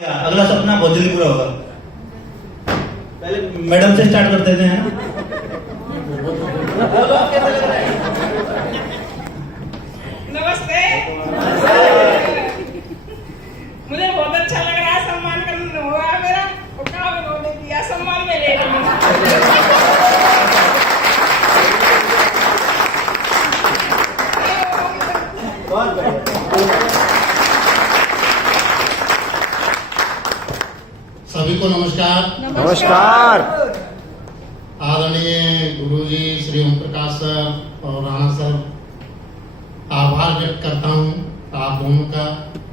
अगला सपना बहुत जल्दी पूरा होगा। पहले मैडम से स्टार्ट कर देते हैं। नमस्ते। मुझे बहुत अच्छा लग रहा है, सम्मान करना हुआ है मेरा। और क्या उन्होंने दिया सम्मान में ले रही सभी को नमस्कार। नमस्कार। आदरणीय गुरुजी श्री ओम प्रकाश सर और राणा सर, आभार व्यक्त करता हूँ आप दोनों का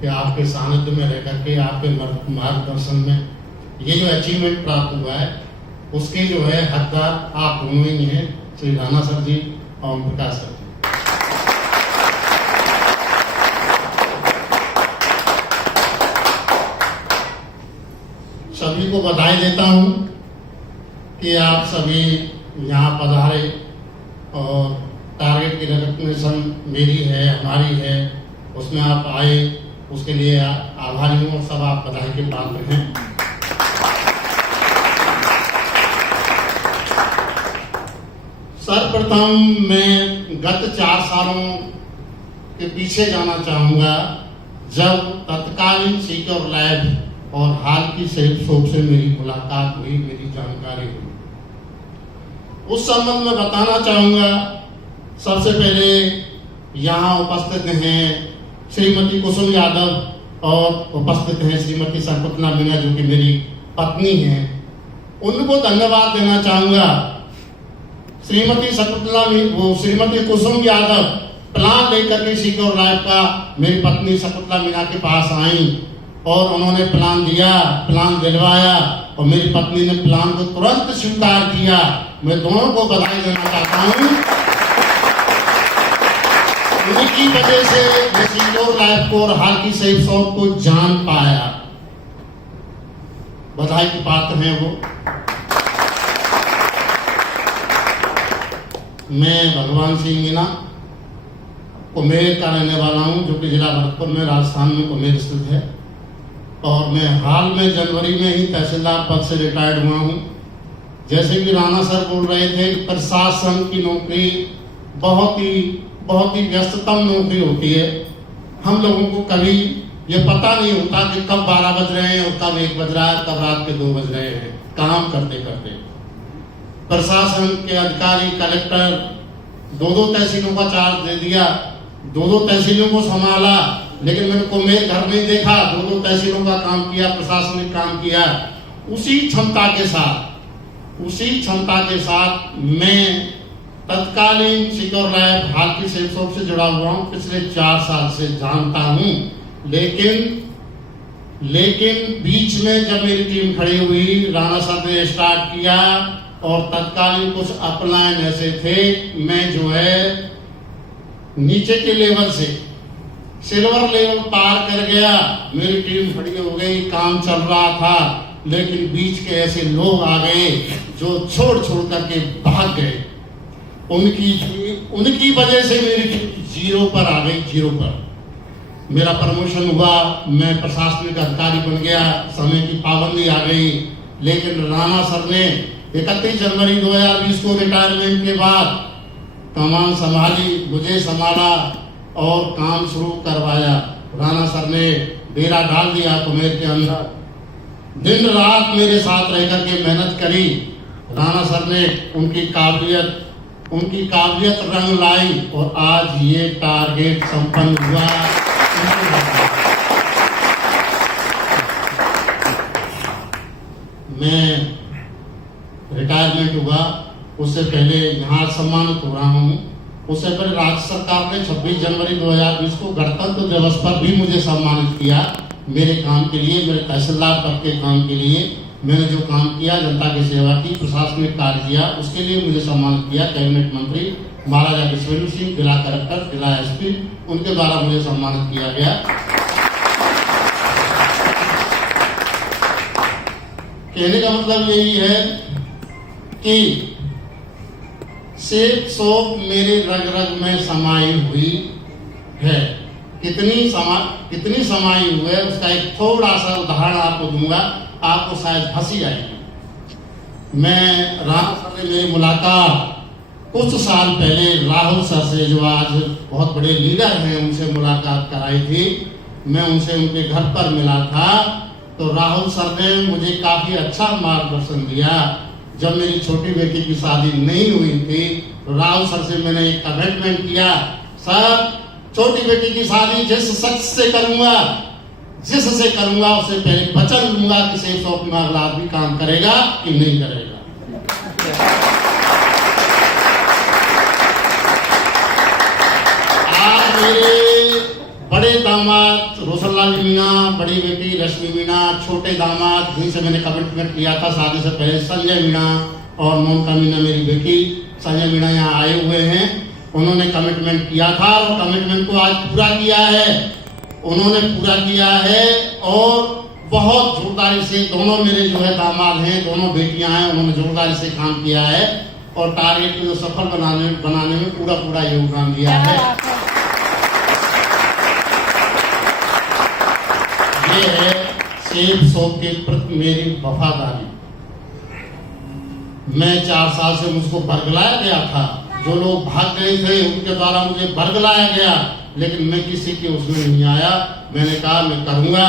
कि आपके सानिध्य में रह करके आपके मार्गदर्शन में ये जो अचीवमेंट प्राप्त हुआ है उसके जो है हकदार आप दोनों ही हैं, श्री राणा सर जी और ओम प्रकाश सर। सभी को बधाई देता हूं कि आप सभी यहाँ पधारे और टारगेट की रिकॉग्निशन मेरी है, हमारी है, उसमें आप आए, उसके लिए आभारी हूँ। सब आप बधाई के पात्र हैं। सर्वप्रथम मैं गत 4 सालों के पीछे जाना चाहूँगा, जब तत्कालीन सिक्योर लैब और हाल की सेल्फ शॉप से मेरी मुलाकात हुई, मेरी जानकारी हुई। उस संबंध में बताना चाहूंगा। सबसे पहले यहाँ उपस्थित हैं श्रीमती कुसुम यादव और उपस्थित हैं श्रीमती सरकुतला मीना जो कि मेरी पत्नी हैं। उनको धन्यवाद देना चाहूंगा। श्रीमती कुसुम यादव प्लान लेकर के सिक्योर लैब का मेरी पत्नी सरकुतला मीना के पास आई और उन्होंने प्लान दिया, प्लान दिलवाया और मेरी पत्नी ने प्लान को तुरंत स्वीकार किया। मैं दोनों को बधाई देना चाहता हूँ। उनकी वजह से मैं सिक्योर लैब को और हाल की सेल्फ शॉप को जान पाया। बधाई के पात्र हैं वो। मैं भगवान सिंह मीना कुम्हेर का रहने वाला हूँ, जो कि जिला भरतपुर में राजस्थान में कुम्हेर स्थित है। और मैं हाल में जनवरी में ही तहसीलदार पद से रिटायर्ड हुआ हूँ। जैसे कि राणा सर बोल रहे थे, प्रशासन की नौकरी बहुत ही व्यस्ततम नौकरी होती है। हम लोगों को कभी ये पता नहीं होता कि कब 12 बज रहे हैं और कब 1 बज रहा है, कब रात के 2 बज रहे हैं, काम करते करते। प्रशासन के अधिकारी, कलेक्टर 2-2 तहसीलों का चार्ज दे दिया, 2-2 तहसीलों को संभाला, लेकिन मैंने कुम्हेर घर नहीं देखा। 2-2 तहसीलों का काम किया, प्रशासनिक काम किया। उसी क्षमता के साथ मैं तत्कालीन सिक्योर लैब हाल की सेल्फ शॉप से जुड़ा हुआ हूँ। पिछले 4 साल से जानता हूँ, लेकिन बीच में जब मेरी टीम खड़ी हुई, राणा साहब ने स्टार्ट किया और तत्कालीन कुछ अपलाइन ऐसे थे, मैं जो है नीचे के लेवल से सिल्वर लेवल पार कर गया। मेरी टीम खड़ी हो गई, काम चल रहा था, लेकिन बीच के ऐसे लोग आ गए जो छोड़ करके भाग गए। उनकी वजह से मेरी टीम 0 पर आ गई, 0 पर। मेरा प्रमोशन हुआ, मैं प्रशासनिक अधिकारी बन गया, समय की पाबंदी आ गई। लेकिन राणा सर ने 31 जनवरी 2020 को रिटायरमेंट के बाद कमान संभाली, मुझे संभाला और काम शुरू करवाया। राणा सर ने डेरा डाल दिया कुम्हेर के अंदर। दिन रात मेरे साथ रह करके मेहनत करी। राणा सर ने उनकी काबिलियत रंग लाई और आज ये टारगेट संपन्न हुआ। मैं रिटायरमेंट हुआ, उससे पहले यहाँ सम्मानित हो रहा हूँ। उससे पहले राज्य सरकार ने 26 जनवरी 2020 को गणतंत्र दिवस पर भी मुझे सम्मानित किया मेरे काम के लिए, मेरे तहसीलदार पद के काम के लिए। मैंने जो काम किया, जनता की सेवा की, प्रशासनिक कार्य किया, उसके लिए मुझे सम्मानित किया। कैबिनेट मंत्री महाराजा विश्वेंद्र सिंह, जिला कलेक्टर, जिला SP, उनके द्वारा मुझे सम्मानित किया गया। कहने का मतलब यही है कि सेल्फ शॉप मेरे रग रग में समाई हुई है। कितनी समाई हुई है उसका एक थोड़ा सा उदाहरण आपको दूंगा, आपको शायद हंसी आएगी। मैं राणा सर ने मेरी मुलाकात कुछ साल पहले राहुल सर से, जो आज बहुत बड़े लीडर हैं, उनसे मुलाकात कराई थी। मैं उनसे उनके घर पर मिला था, तो राहुल सर ने मुझे काफी अच्छा मार्गदर्शन दिया। जब मेरी छोटी बेटी की शादी नहीं हुई थी तो राहुल सर से मैंने एक कमिटमेंट किया, सर छोटी बेटी की शादी जिस शख्स से करूंगा उससे पहले वचन लूंगा कि सेफ शॉप में अगला आदमी काम करेगा कि नहीं करेगा। आज मेरे बड़े दामाद रोशनलाल मीणा, बड़ी बेटी रश्मि मीणा, छोटे दामाद जिनसे मैंने कमिटमेंट लिया था शादी से पहले, संजय मीणा और मोनिका मीणा, मेरी बेटी संजय मीणा यहाँ आए हुए हैं। उन्होंने कमिटमेंट किया था और कमिटमेंट को आज पूरा किया है, उन्होंने पूरा किया है। और बहुत जोरदारी से दोनों मेरे जो है दामाद हैं, दोनों बेटियां हैं, उन्होंने जोरदारी से काम किया है और टारगेट को सफल बनाने में पूरा योगदान दिया है। ये है सेफ शॉप के प्रति मेरी वफादारी। मैं 4 साल से मुझको बरगलाया गया था, जो लोग भाग गए थे उनके द्वारा मुझे बरगलाया गया, लेकिन मैं किसी के उसमें नहीं आया। मैंने कहा मैं करूंगा,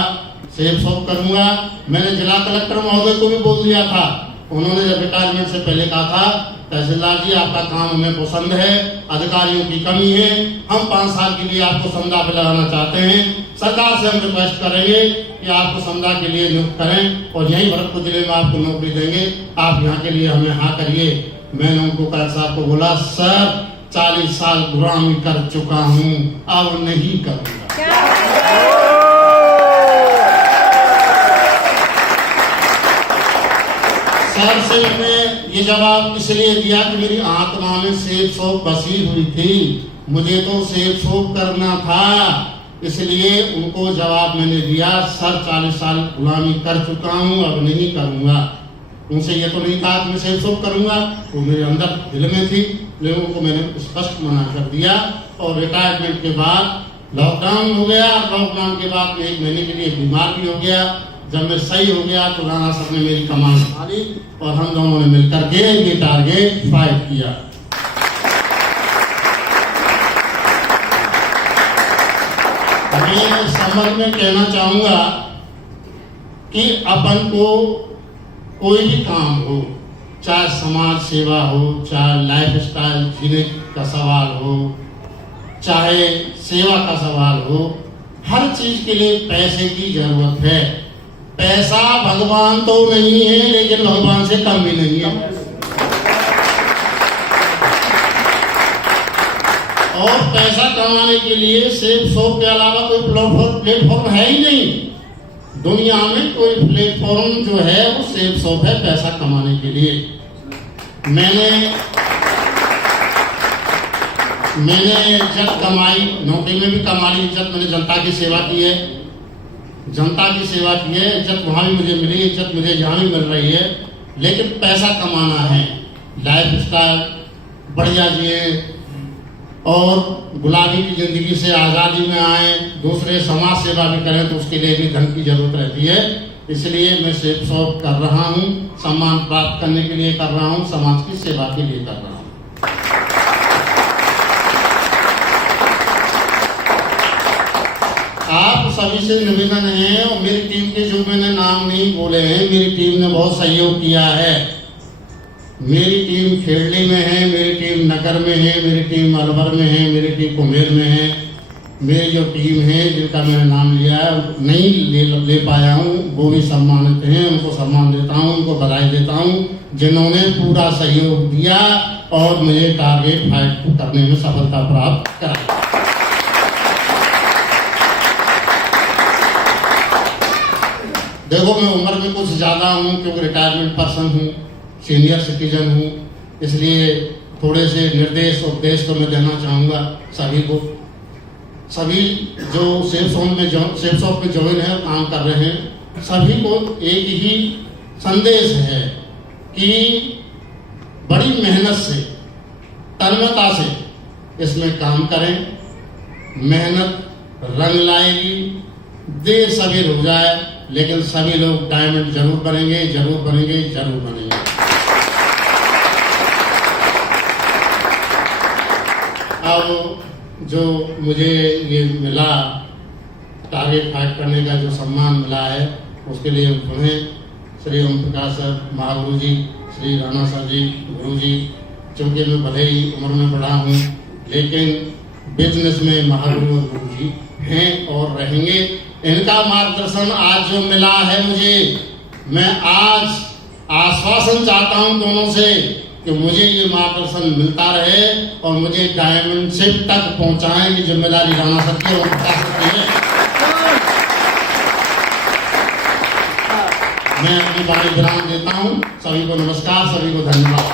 सेफ शॉप करूंगा। मैंने जिला कलेक्टर महोदय को भी बोल दिया था, उन्होंने जब रिटायरमेंट से पहले कहा था तहसीलदार जी आपका काम हमें पसंद है, अधिकारियों की कमी है, हम 5 साल के लिए आपको संदा पे लगाना चाहते हैं। सरकार से हम रिक्वेस्ट करेंगे कि आपको संदा के लिए नियुक्त करें और यहीं भरतपुर जिले में आपको नौकरी देंगे, आप यहाँ के लिए हमें हाँ करिए। मैंने उनको कलेक्टर साहब को बोला, सर 40 साल गुलामी कर चुका हूँ, अब नहीं करूँगा। सर से मैंने ये जवाब इसलिए दिया कि मेरी आत्मा में सेफ शॉप बसी हुई थी, मुझे तो सेफ शॉप करना था, इसलिए उनको जवाब मैंने दिया, सर 40 साल गुलामी कर चुका हूँ, अब नहीं करूँगा। उनसे ये तो नहीं कहा कि मैं सेफ शॉप करूँगा, वो मेरे अंदर दिल में थी, लेकिन उनको मैंने स्पष्ट मना कर दिया। और रिटायरमेंट के बाद लॉकडाउन हो गया, लॉकडाउन के बाद मैं 1 महीने के लिए बीमार भी हो गया। जब मैं सही हो गया तो राणा सर ने मेरी कमान संभाली और हम दोनों ने मिलकर के ये टारगेट फाइट किया। मैं इस संबंध में कहना चाहूंगा कि अपन को कोई भी काम हो, चाहे समाज सेवा हो, चाहे लाइफ स्टाइल जीने का सवाल हो, चाहे सेवा का सवाल हो, हर चीज के लिए पैसे की जरूरत है। पैसा भगवान तो नहीं है, लेकिन भगवान से कम भी नहीं है। और पैसा कमाने के लिए सेफ शॉप के अलावा कोई प्लेटफॉर्म है ही नहीं दुनिया में। कोई प्लेटफॉर्म जो है वो सेफ शॉप है पैसा कमाने के लिए। मैंने इज्जत कमाई, नौकरी में भी कमाई इज्जत, मैंने जनता की सेवा की है, इज्जत वहां भी मुझे मिली, इज्जत मुझे यहाँ भी मिल रही है। लेकिन पैसा कमाना है, लाइफ स्टाइल बढ़िया जिए और गुलामी की जिंदगी से आज़ादी में आए, दूसरे समाज सेवा भी करें, तो उसके लिए भी धन की जरूरत रहती है। इसलिए मैं सेफ शॉप कर रहा हूँ, सम्मान प्राप्त करने के लिए कर रहा हूँ, समाज की सेवा के लिए कर रहा हूँ। आप सभी से निवेदन है, और मेरी टीम के जो मैंने नाम नहीं बोले हैं, मेरी टीम ने बहुत सहयोग किया है। मेरी टीम खेड़ली में है, मेरी टीम नगर में है, मेरी टीम अलवर में है, मेरी टीम कुम्हेर में है। मेरी जो टीम है जिनका मैंने नाम लिया है, नहीं ले पाया हूँ, वो भी सम्मानित हैं, उनको सम्मान देता हूँ, उनको बधाई देता हूँ, जिन्होंने पूरा सहयोग दिया और मुझे टारगेट फाइट करने में सफलता प्राप्त कराई। देखो, मैं उम्र में कुछ ज्यादा हूँ क्योंकि रिटायरमेंट पर्सन हूँ, सीनियर सिटीजन हूँ, इसलिए थोड़े से निर्देश उपदेश तो मैं देना चाहूँगा सभी को। सभी जो सेफ शॉप में ज्वाइन है, काम कर रहे हैं, सभी को एक ही संदेश है कि बड़ी मेहनत से, तन्मयता से इसमें काम करें। मेहनत रंग लाएगी। देर सवेर हो जाए लेकिन सभी लोग डायमंड जरूर बनेंगे, जरूर बनेंगे, जरूर बनेंगे। अब जो मुझे ये मिला, टारगेट फाइट करने का जो सम्मान मिला है, उसके लिए उन्हें श्री ओम प्रकाश सर, महागुरु जी, श्री राणा सर जी, गुरु जी, चूंकि मैं भले ही उम्र में बड़ा हूँ लेकिन बिजनेस में महागुरु और गुरु जी हैं और रहेंगे। इनका मार्गदर्शन आज जो मिला है मुझे, मैं आज आश्वासन चाहता हूँ दोनों से कि मुझे ये मार्गदर्शन मिलता रहे और मुझे डायमंडशिप तक पहुंचाने की जिम्मेदारी राणा सर की और प्रकाश सर की है। मैं अपनी वाणी विराम देता हूँ। सभी को नमस्कार, सभी को धन्यवाद।